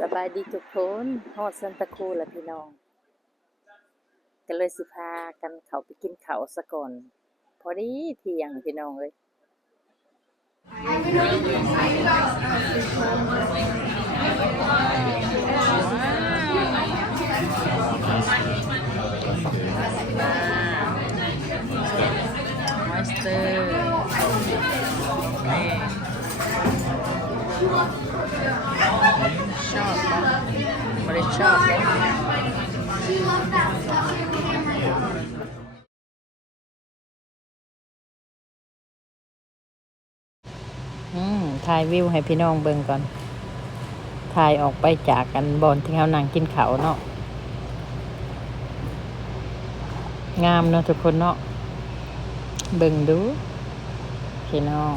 สบายดีทุกคนฮอดซันตะครูและพี่น้องก็เลยสิพากันเขาไปกินข้าวซะก่อนพอดีเที่ยงพี่น้องเลยมอสเตอร์ชอบปะไม่ได้ชอบเลยถ่ายวิวให้พี่น้องเบิ่งก่อนถ่ายออกไปจากกันบอนที่เขานั่งกินข้าวเนาะงามเนาะทุกคนเนาะเบิ่งดูพี่น้อง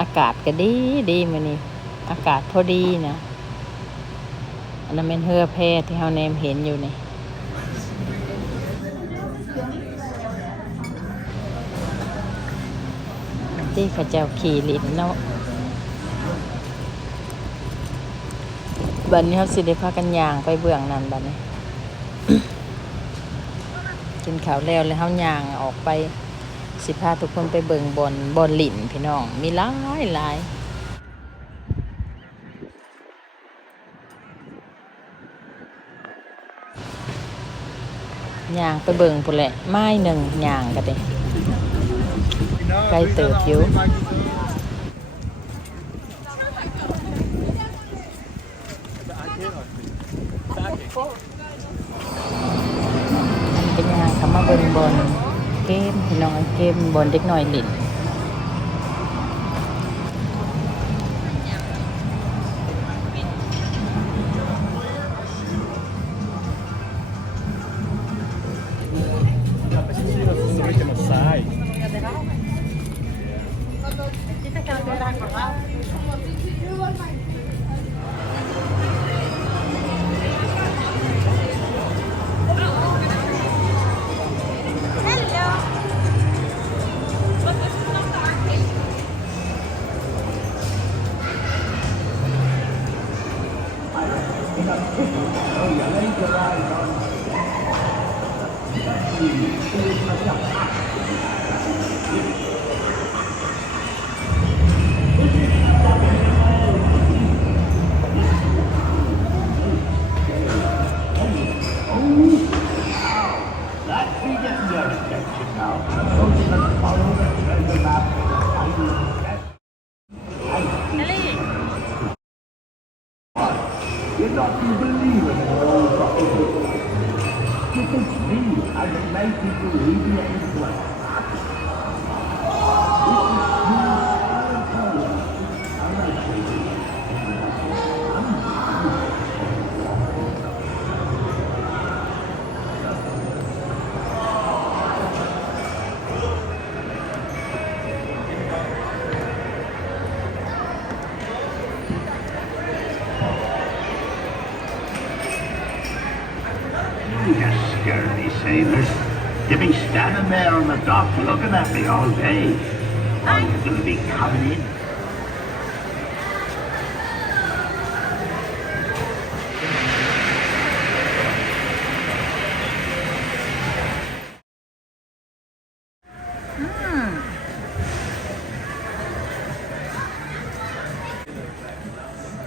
อากาศก็ดีดีมื้อนี้อากาศพอดีนะอันนั้นเป็นเรือแพที่เฮาแนมเห็นอยู่นี่ที่เขาเจ้าขี่ลิ้นเนาะบัดนี้เฮาสิได้พากันย่างไปเบื้องนั้นบัดนี้ กินข้าวแล้วเฮาย่างออกไปสิพาทุกคนไปเบิ่งบอนลิ้นพี่น้องมีหลายย่างไปเบิ่งพุ่นแหละไม้หนึ่งย่างก็ได้ไกลเติบอยู่เป็นย่างเข้ามาเบิ่งบอนเกมพี่น้องเกมบอนเด็กน้อยลิ้นYou're not even believing it. You think me, I can make people leave you in place. You just scared me, sailors. You've been standing there on the dock looking at me all day. Are you going to be coming in?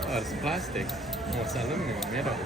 Oh, it's plastic. Oh, it's aluminum, metal.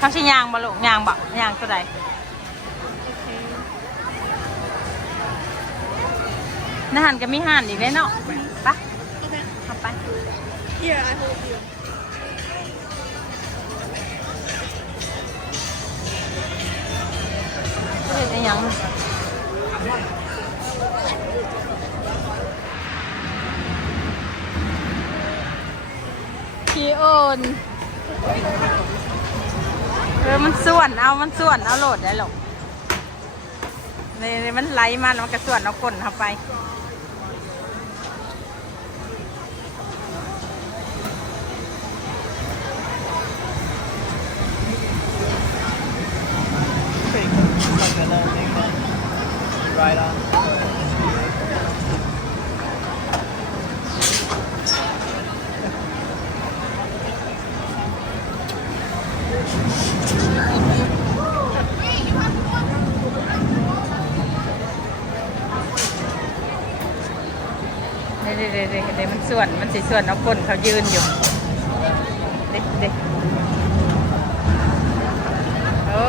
เขาสิยางบ่ลูกยางบ่ยางตัวใด ในหันก็มีห่านอีกแล้วเนาะไปเข้าไป Here, I hold you. เป็นยังพี่โอนมันส่วนเอาโหลดได้หรอกนี่มันไหลมาแล้วมันก็ส่วนเอาก้นเข้าไปRight on. เดี๋ยวมันส่วนมันสิส่วนเอาก้นเขายืนอยู่เด็กโอ้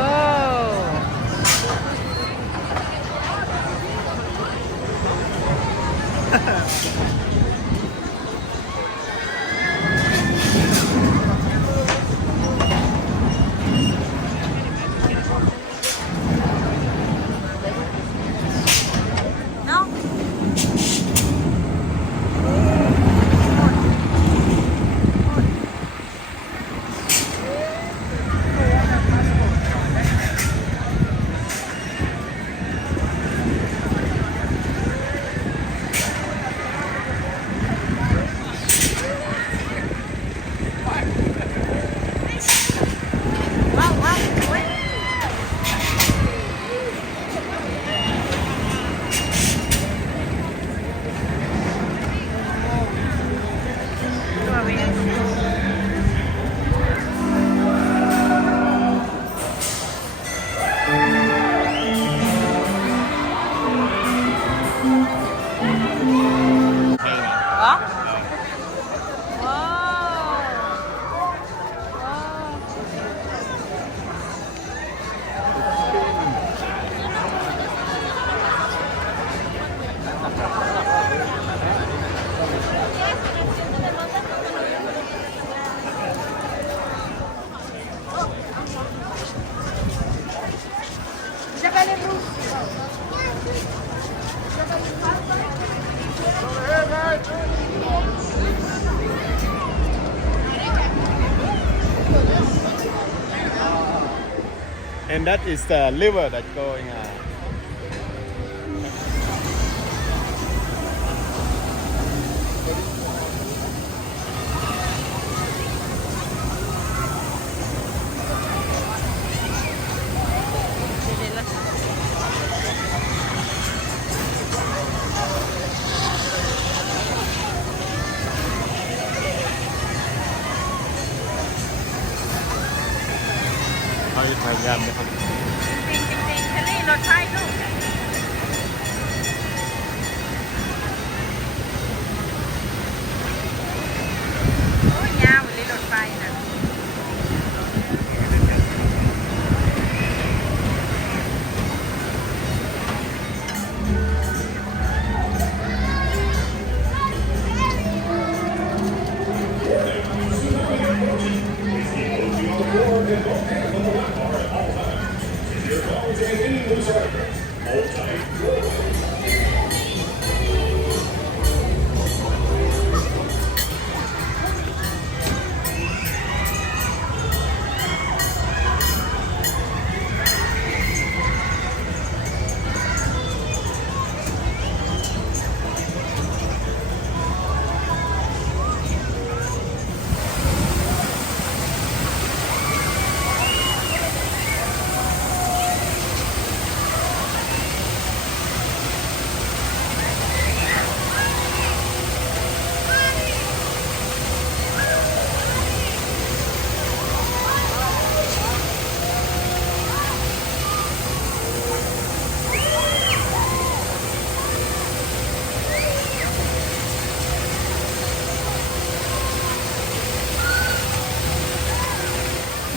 เนาะ เหรอว้าวAnd that is the liver that going. เขาจะพยายามนะครับ จริงๆคันนี้รถไฟลูกโอ้ยยาวเลยรถไฟน่ะ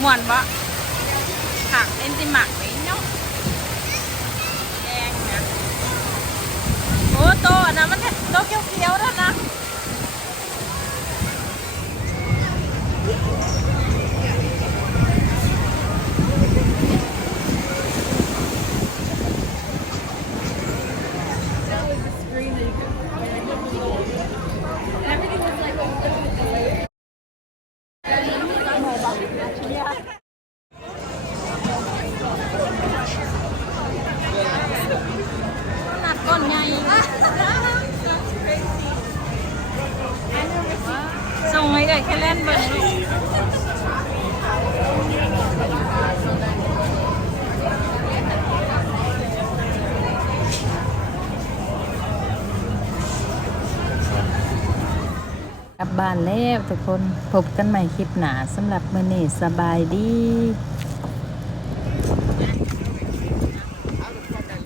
ม่วนบ่ผักเอ็นติหมักไว้เนาะแดงนะโอ้โตอันนั้นมัน เดียวแล้วนะหนัดก้อนใหญ่ส่งให้เลยแค่เล่นเบิร์นลูกกลับบ้านแล้วทุกคนพบกันใหม่คลิปหน้าสำหรับมื้อนี้สบายดี